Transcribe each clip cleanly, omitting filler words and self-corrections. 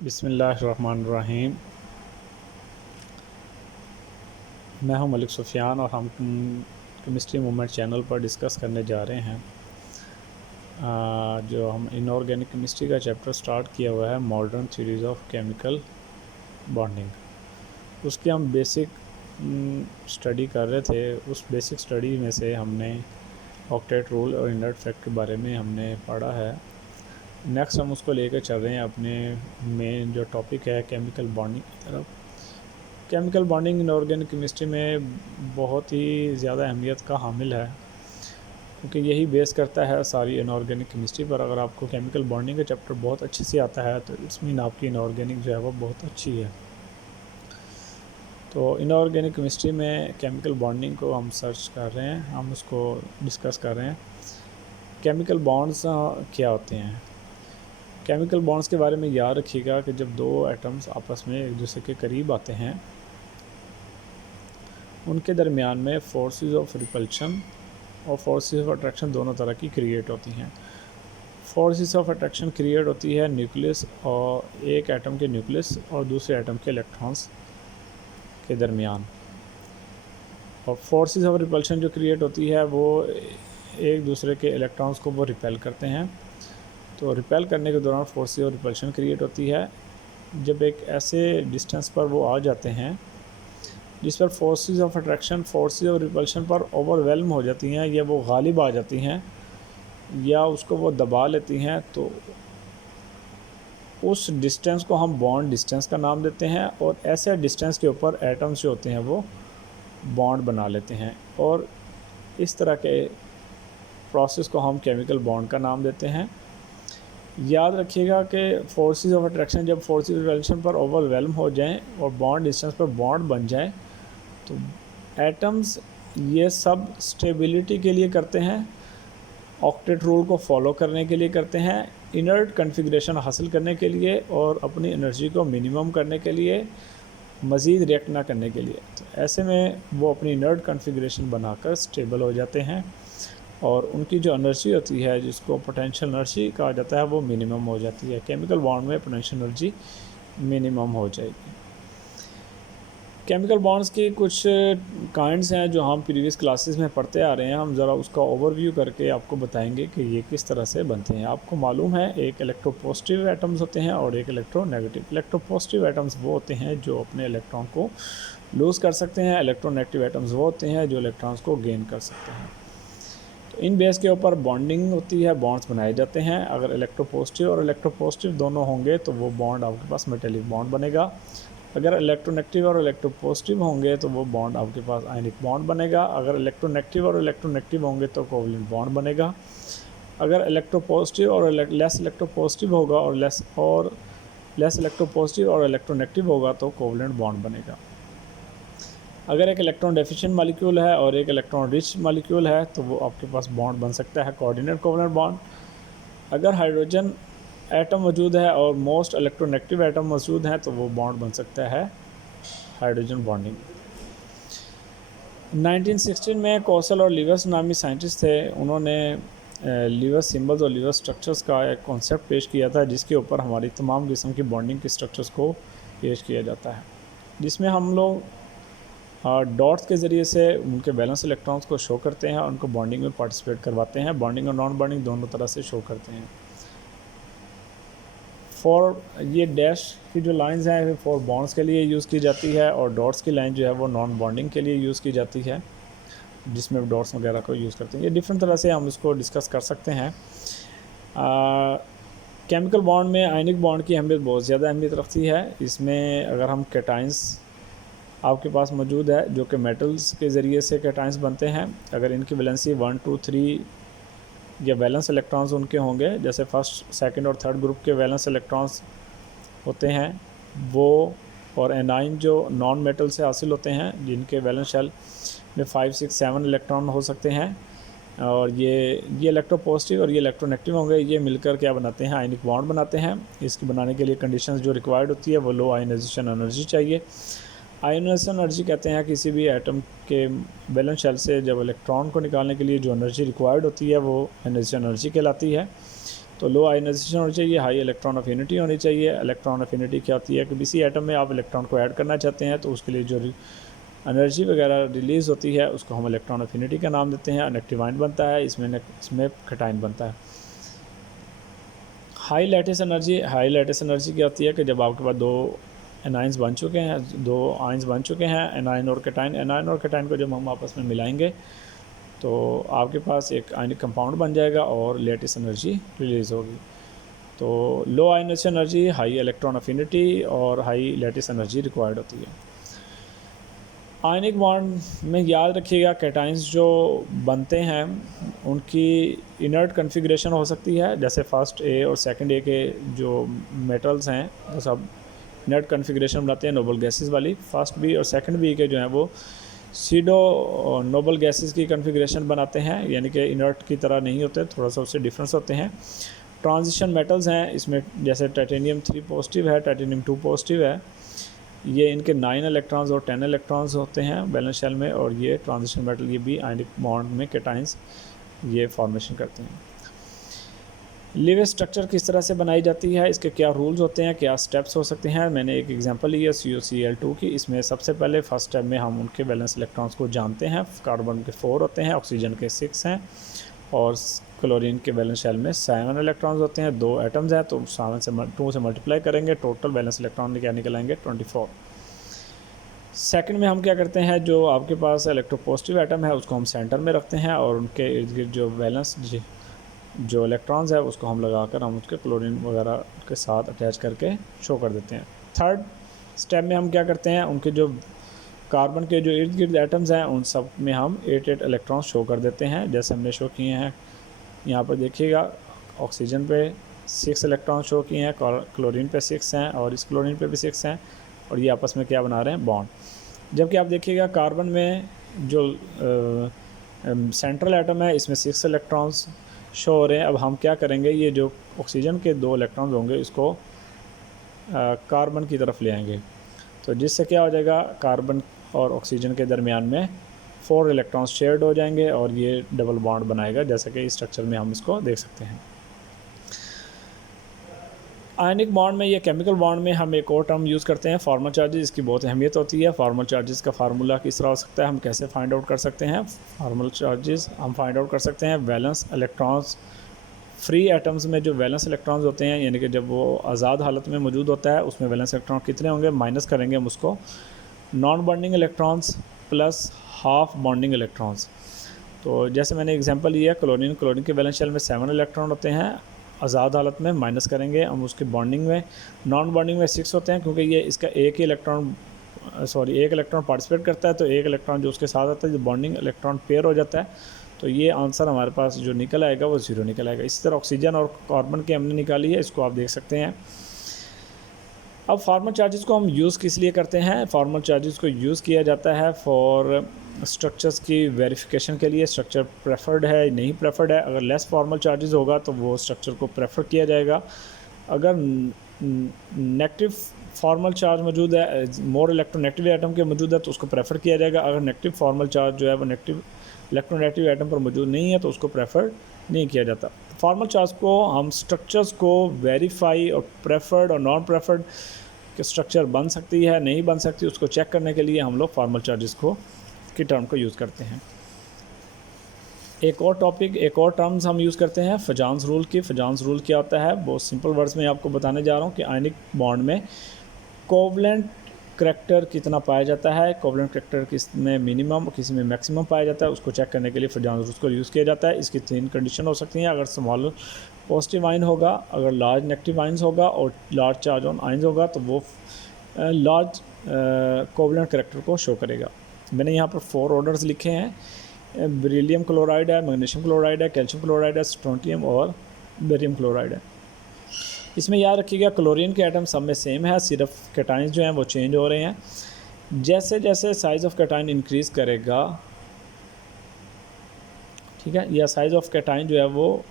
बिस्मिल्लाहिर्रहमानिर्रहीम। मैं हूं मलिक सुफियान और हम केमिस्ट्री मूवमेंट चैनल पर डिस्कस करने जा रहे हैं जो हम इनऑर्गेनिक केमिस्ट्री का चैप्टर स्टार्ट किया हुआ है, modern theories of chemical bonding. उसकी हम बेसिक स्टडी कर रहे थे। उस बेसिक स्टडी में से हमने ऑक्टेट रूल और इनर्ट फैक्ट के बारे में हमने पढ़ा है। नेक्स्ट हम उसको लेकर चल रहे हैं अपने मेन जो टॉपिक है केमिकल बॉन्डिंग की तरफ। केमिकल बॉन्डिंग इनऑर्गेनिक केमिस्ट्री में बहुत ही ज़्यादा अहमियत का हामिल है, क्योंकि यही बेस करता है सारी इनऑर्गेनिक केमिस्ट्री पर। अगर आपको केमिकल बॉन्डिंग का चैप्टर बहुत अच्छे से आता है तो इट्स मीन आपकी इनऑर्गेनिक जो है वो बहुत अच्छी है। तो इनऑर्गेनिक केमिस्ट्री में केमिकल बॉन्डिंग को हम सर्च कर रहे हैं, हम उसको डिस्कस कर रहे हैं। केमिकल बॉन्ड्स क्या होते हैं? केमिकल बॉन्ड्स के बारे में याद रखिएगा कि जब दो एटम्स आपस में एक दूसरे के करीब आते हैं, उनके दरमियान में फोर्सेस ऑफ रिपल्शन और फोर्सेस ऑफ अट्रैक्शन दोनों तरह की क्रिएट होती हैं। फोर्सेस ऑफ अट्रैक्शन क्रिएट होती है न्यूक्लियस और एक एटम के न्यूक्लियस और दूसरे एटम के इलेक्ट्रॉन्स के दरमियान, और फोर्सेस ऑफ रिपल्शन जो क्रिएट होती है वो एक दूसरे के इलेक्ट्रॉन्स को वो रिपेल करते हैं। तो रिपेल करने के दौरान फोर्सेस ऑफ रिपल्शन क्रिएट होती है। जब एक ऐसे डिस्टेंस पर वो आ जाते हैं जिस पर forces of attraction forces of repulsion पर ओवरवेलम हो जाती हैं, या वो गालिब आ जाती हैं, या उसको वो दबा लेती हैं, तो उस डिस्टेंस को हम बॉन्ड डिस्टेंस का नाम देते हैं। और ऐसे डिस्टेंस के ऊपर एटम्स जो होते हैं वो बॉन्ड बना लेते हैं, और इस तरह के प्रोसेस को हम केमिकल बॉन्ड का नाम देते हैं। याद रखिएगा कि फोर्सेस ऑफ अट्रैक्शन जब फोर्सेस ऑफ रिपल्शन पर ओवरवेलम हो जाएं और बॉन्ड डिस्टेंस पर बॉन्ड बन जाए, तो एटम्स ये सब स्टेबिलिटी के लिए करते हैं, ऑक्टेट रूल को फॉलो करने के लिए करते हैं, इनर्ट कन्फिग्रेशन हासिल करने के लिए और अपनी एनर्जी को मिनिमम करने के लिए, मज़ीद रिएक्ट ना करने के लिए। तो ऐसे में वो अपनी इनर्ट कन्फिग्रेशन बनाकर स्टेबल हो जाते हैं, और उनकी जो एनर्जी होती है जिसको पोटेंशियल एनर्जी कहा जाता है वो मिनिमम हो जाती है। केमिकल बॉन्ड में पोटेंशियल एनर्जी मिनिमम हो जाएगी। केमिकल बॉन्ड्स की कुछ काइंड्स हैं जो हम प्रीवियस क्लासेस में पढ़ते आ रहे हैं। हम ज़रा उसका ओवरव्यू करके आपको बताएंगे कि ये किस तरह से बनते हैं। आपको मालूम है एक इलेक्ट्रोपॉजिटिव एटम्स होते हैं और एक इलेक्ट्रोनेगेटिव। इलेक्ट्रोपॉजिटिव एटम्स वो होते हैं जो अपने इलेक्ट्रॉन को लूज़ कर सकते हैं। इलेक्ट्रोनेगेटिव एटम्स वो होते हैं जो इलेक्ट्रॉन्स को गेन कर सकते हैं। तो इन बेस के ऊपर बॉन्डिंग होती है, बॉन्ड्स बनाए जाते हैं। अगर इलेक्ट्रोपॉजिटिव और इलेक्ट्रोपॉजिटिव दोनों होंगे तो वो बॉन्ड आपके पास मेटेलिक बॉन्ड बनेगा। अगर इलेक्ट्रोनेगेटिव और इलेक्ट्रोपॉजिटिव होंगे तो वो बॉन्ड आपके पास आयनिक बॉन्ड बनेगा। अगर इलेक्ट्रोनेगेटिव और इलेक्ट्रोनेगेटिव होंगे तो कोवलेंट बॉन्ड बनेगा। अगर इलेक्ट्रोपॉजिटिव और लेस इलेक्ट्रोपॉजिटिव होगा और लेस इलेक्ट्रोपॉजिटिव और इलेक्ट्रोनेगेटिव होगा तो कोवलेंट बॉन्ड बनेगा। अगर एक इलेक्ट्रॉन डेफिशिएंट मॉलिक्यूल है और एक इलेक्ट्रॉन रिच मॉलिक्यूल है तो वो आपके पास बॉन्ड बन सकता है कोऑर्डिनेट कोवलेंट बॉन्ड। अगर हाइड्रोजन एटम मौजूद है और मोस्ट इलेक्ट्रोनेगेटिव एटम मौजूद हैं तो वो बॉन्ड बन सकता है हाइड्रोजन बॉन्डिंग। 1916 में कोसल और लीवर्स नामी साइंटिस्ट थे। उन्होंने लीवर सिंबल्स और लीवर स्ट्रक्चर्स का एक कॉन्सेप्ट पेश किया था जिसके ऊपर हमारी तमाम किस्म की बॉन्डिंग के स्ट्रक्चर्स को पेश किया जाता है, जिसमें हम लोग डॉट्स के ज़रिए से उनके बैलेंस इलेक्ट्रॉन्स को शो करते हैं और उनको बॉन्डिंग में पार्टिसिपेट करवाते हैं। बॉन्डिंग और नॉन बॉन्डिंग दोनों तरह से शो करते हैं। ये डैश की जो लाइंस हैं वो फॉर बॉन्ड्स के लिए यूज़ की जाती है, और डॉट्स की लाइन जो है वो नॉन बॉन्डिंग के लिए यूज़ की जाती है, जिसमें डॉट्स वगैरह को यूज़ करते हैं। ये डिफरेंट तरह से हम इसको डिस्कस कर सकते हैं। केमिकल बॉन्ड में आयनिक बॉन्ड की अहमियत बहुत ज़्यादा अहमियत रखती है। इसमें अगर हम कैटाइंस आपके पास मौजूद है जो कि मेटल्स के ज़रिए से कैटाइंस बनते हैं, अगर इनकी वैलेंसी 1, 2, 3 या वैलेंस इलेक्ट्रॉन्स उनके होंगे, जैसे फर्स्ट, सेकंड और थर्ड ग्रुप के वैलेंस इलेक्ट्रॉन्स होते हैं वो, और एनाइन जो नॉन मेटल से हासिल होते हैं जिनके वैलेंस शेल में 5, 6, 7 इलेक्ट्रॉन हो सकते हैं, और ये इलेक्ट्रोपॉजिटिव और ये इलेक्ट्रोनेगेटिव होंगे, ये मिलकर क्या बनाते हैं? आयनिक बॉन्ड बनाते हैं। इसके बनाने के लिए कंडीशंस जो रिक्वायर्ड होती है वो लो आयनाइजेशन एनर्जी चाहिए। आयनाइजेशन एनर्जी कहते हैं किसी भी एटम के वैलेंस शेल से जब इलेक्ट्रॉन को निकालने के लिए जो एनर्जी रिक्वायर्ड होती है वो आयनाइजेशन एनर्जी कहलाती है। तो लो आयनाइजेशन होनी चाहिए, हाई इलेक्ट्रॉन अफिनिटी होनी चाहिए। इलेक्ट्रॉन अफिनिटी क्या होती है कि किसी एटम में आप इलेक्ट्रॉन को ऐड करना चाहते हैं तो उसके लिए जो एनर्जी वगैरह रिलीज़ होती है उसको हम इलेक्ट्रॉन अफिनिटी का नाम देते हैं। इनेक्टिव बनता है, इसमें कैटायन बनता है। हाई लैटिस एनर्जी क्या होती है कि जब आपके पास दो एनाइंस बन चुके हैं, दो आयंस बन चुके हैं, एनाइन और कैटायन को जब हम आपस में मिलाएंगे तो आपके पास एक आयनिक कंपाउंड बन जाएगा और लैटिस एनर्जी रिलीज़ होगी। तो low ionisation energy, high electron affinity और हाई लैटिस एनर्जी रिक्वायर्ड होती है। आयनिक बॉन्ड में याद रखिएगा कैटाइंस जो बनते हैं उनकी इनर्ट कन्फिग्रेशन हो सकती है, जैसे फर्स्ट ए और सेकंड ए के जो मेटल्स हैं वो सब इनर्ट कन्फिग्रेशन बनाते हैं नोबल गैसेस वाली। फर्स्ट बी और सेकंड बी के जो हैं वो सीडो नोबल गैसेस की कन्फिग्रेशन बनाते हैं, यानी कि इनर्ट की तरह नहीं होते, थोड़ा सा उससे डिफरेंस होते हैं। ट्रांजिशन मेटल्स हैं इसमें, जैसे टाइटेनियम 3 पॉजिटिव है, टाइटेनियम 2 पॉजिटिव है, ये इनके 9 इलेक्ट्रॉन्स और 10 इलेक्ट्रॉन्स होते हैं बैलेंस शेल में, और ये ट्रांजिशन मेटल ये भी आयनिक बॉन्ड में कैटाइंस ये फॉर्मेशन करते हैं। लिविंग स्ट्रक्चर किस तरह से बनाई जाती है, इसके क्या रूल्स होते हैं, क्या स्टेप्स हो सकते हैं। मैंने एक एग्जांपल ली है CuCl2 की। इसमें सबसे पहले फर्स्ट स्टेप में हम उनके वैलेंस इलेक्ट्रॉन्स को जानते हैं। कार्बन के 4 होते हैं, ऑक्सीजन के 6 हैं और क्लोरीन के वैलेंस शेल में 7 इलेक्ट्रॉन्स होते हैं। 2 एटम्स हैं तो 7 से 2 से मल्टीप्लाई करेंगे, टोटल वैलेंस इलेक्ट्रॉन क्या निकल आएंगे 24। सेकंड में हम क्या करते हैं, जो आपके पास इलेक्ट्रोपॉजिटिव एटम है उसको हम सेंटर में रखते हैं और उनके इर्द गिर्द जो वैलेंस जो इलेक्ट्रॉन्स है उसको हम लगाकर हम उसके क्लोरीन वगैरह के साथ अटैच करके शो कर देते हैं। थर्ड स्टेप में हम क्या करते हैं, उनके जो कार्बन के जो इर्द गिर्द एटम्स हैं उन सब में हम 8 इलेक्ट्रॉन्स शो कर देते हैं, जैसे हमने शो किए हैं यहाँ पर देखिएगा। ऑक्सीजन पे 6 इलेक्ट्रॉन शो किए हैं, क्लोरीन पे 6 हैं और इस क्लोरीन पे भी 6 हैं, और ये आपस में क्या बना रहे हैं, बॉन्ड। जबकि आप देखिएगा कार्बन में जो सेंट्रल एटम है इसमें 6 इलेक्ट्रॉन्स शो हो रहे हैं। अब हम क्या करेंगे, ये जो ऑक्सीजन के 2 इलेक्ट्रॉन्स होंगे इसको कार्बन की तरफ ले आएंगे, तो जिससे क्या हो जाएगा, कार्बन और ऑक्सीजन के दरमियान में 4 इलेक्ट्रॉन्स शेयर्ड हो जाएंगे और ये डबल बॉन्ड बनाएगा, जैसा कि इस स्ट्रक्चर में हम इसको देख सकते हैं। आयनिक बॉन्ड में या केमिकल बॉन्ड में हम एक और टर्म यूज़ करते हैं, फॉर्मल चार्जेस। इसकी बहुत अहमियत होती है। फॉर्मल चार्जेस का फार्मूला किस तरह हो सकता है, हम कैसे फाइंड आउट कर सकते हैं। फॉर्मल चार्जेस हम फाइंड आउट कर सकते हैं वैलेंस इलेक्ट्रॉन्स, फ्री एटम्स में जो वैलेंस इलेक्ट्रॉन्स होते हैं, यानी कि जब वो आज़ाद हालत में मौजूद होता है उसमें वैलेंस इलेक्ट्रॉन कितने होंगे, माइनस करेंगे हम उसको, non bonding electrons plus half bonding electrons. तो जैसे मैंने एग्जांपल लिया क्लोरीन के वैलेंस शेल में 7 इलेक्ट्रॉन होते हैं, आज़ाद हालत में माइनस करेंगे हम उसकी बॉन्डिंग में, नॉन बॉन्डिंग में 6 होते हैं, क्योंकि ये इसका एक इलेक्ट्रॉन पार्टिसिपेट करता है, तो एक इलेक्ट्रॉन जो उसके साथ आता है, जो बॉन्डिंग इलेक्ट्रॉन पेयर हो जाता है, तो ये आंसर हमारे पास जो निकल आएगा वो 0 निकल आएगा। इसी तरह ऑक्सीजन और कार्बन की हमने निकाली है, इसको आप देख सकते हैं। अब फॉर्मल चार्जेस को हम यूज़ किस लिए करते हैं, फॉर्मल चार्जेस को यूज़ किया जाता है फॉर स्ट्रक्चर्स की वेरिफिकेशन के लिए। स्ट्रक्चर प्रेफर्ड है नहीं प्रेफर्ड है, अगर लेस फॉर्मल चार्जेस होगा तो वो स्ट्रक्चर को प्रेफर किया जाएगा। अगर नेगेटिव फॉर्मल चार्ज मौजूद है, मोर इलेक्ट्रोनेगेटिव एटम के मौजूद है तो उसको प्रेफर किया जाएगा। अगर नेगेटिव फॉर्मल चार्ज जो है वो नेगेटिव इलेक्ट्रोनेगेटिव एटम पर मौजूद नहीं है तो उसको प्रेफर नहीं किया जाता। फॉर्मल चार्ज को हम स्ट्रक्चर्स को वेरीफाई और प्रेफर्ड और नॉन प्रेफर्ड कि स्ट्रक्चर बन सकती है नहीं बन सकती, उसको चेक करने के लिए हम लोग फॉर्मल चार्जेस की टर्म को यूज़ करते हैं। एक और टर्म्स हम यूज़ करते हैं फजान्स रूल की। फजान्स रूल क्या होता है, बहुत सिंपल वर्ड्स में आपको बताने जा रहा हूँ कि आयनिक बॉन्ड में कोवलेंट करैक्टर कितना पाया जाता है, कोवलेंट करैक्टर किस में मिनिमम किसी में मैक्सिमम पाया जाता है, उसको चेक करने के लिए फजान्स रूल को यूज़ किया जाता है। इसकी 3 कंडीशन हो सकती हैं, अगर स्मॉल पॉजिटिव आयन होगा, अगर लार्ज नेगेटिव आयन्स होगा और लार्ज चार्ज ऑन आयन्स होगा तो वो लार्ज कोवलेंट करैक्टर को शो करेगा। मैंने यहाँ पर 4 ऑर्डर्स लिखे हैं, बेरिलियम क्लोराइड है, मैग्नीशियम क्लोराइड है, कैल्शियम क्लोराइड है, स्ट्रोंटियम और बेरियम क्लोराइड है। इसमें याद रखिएगा क्लोरीन के एटम सब में सेम है, सिर्फ कैटाइंस जो हैं वो चेंज हो रहे हैं। जैसे जैसे साइज़ ऑफ कैटाइन इंक्रीज़ करेगा, ठीक है, या साइज़ ऑफ कैटाइन जो है वो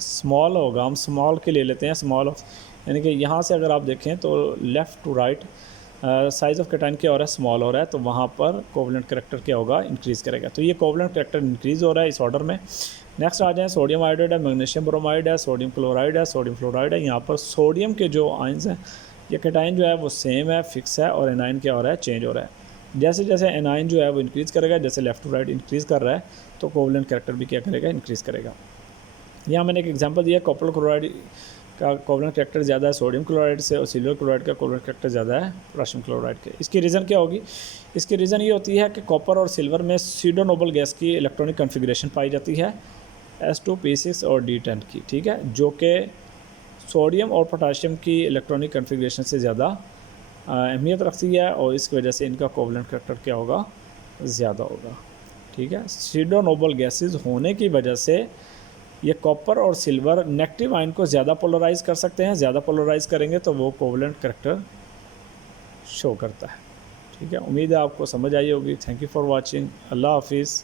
स्मॉल होगा, हम स्मॉल के ले लेते हैं, स्मॉल ऑफ, यानी कि यहाँ से अगर आप देखें तो left to right size of कैटाइन क्या हो रहा है, स्मॉल हो रहा है, तो वहाँ पर कोवलेंट करैक्टर क्या होगा, इंक्रीज़ करेगा। तो ये कोवलेंट करैक्टर इंक्रीज़ हो रहा है इस ऑर्डर में। नेक्स्ट आ जाए सोडियम आयोडाइड है, मैग्नीशियम ब्रोमाइड है, सोडियम क्लोराइड है, सोडियम फ्लोराइड है। यहाँ पर सोडियम के जो आयंस हैं या कैटाइन जो है वो सेम है, फिक्स है, और एनाइन क्या हो रहा है, चेंज हो रहा है। जैसे जैसे एनाइन जो है वो इंक्रीज़ करेगा, जैसे लेफ्ट टू राइट इंक्रीज़ कर रहा है, तो कोवलेंट कैरेक्टर भी क्या करेगा, इंक्रीज़ करेगा। यहाँ मैंने एक एग्जांपल दिया, कॉपर क्लोराइड का कोवलेंट कैरेक्टर ज़्यादा है सोडियम क्लोराइड से, और सिल्वर क्लोराइड का कोवलेंट कैरेक्टर ज़्यादा है पोटेशियम क्लोराइड के। इसकी रीज़न क्या होगी? इसकी रीज़न ये होती है कि कॉपर और सिल्वर में सीडो नोबल गैस की इलेक्ट्रॉनिक कन्फिग्रेशन पाई जाती है S2P6 और D10 की, ठीक है, जो कि सोडियम और पोटाशियम की इलेक्ट्रॉनिक कन्फिग्रेशन से ज़्यादा अहमियत रखती है, और इसकी वजह से इनका कोवलेंट कैरेक्टर क्या होगा, ज़्यादा होगा। ठीक है, सीडो नोबल गैसेस होने की वजह से ये कॉपर और सिल्वर नेगेटिव आयन को ज़्यादा पोलराइज़ कर सकते हैं, ज़्यादा पोलराइज़ करेंगे तो वो कोवलेंट कैरेक्टर शो करता है। ठीक है, उम्मीद है आपको समझ आई होगी। Thank you for watching. अल्लाह हाफिज़।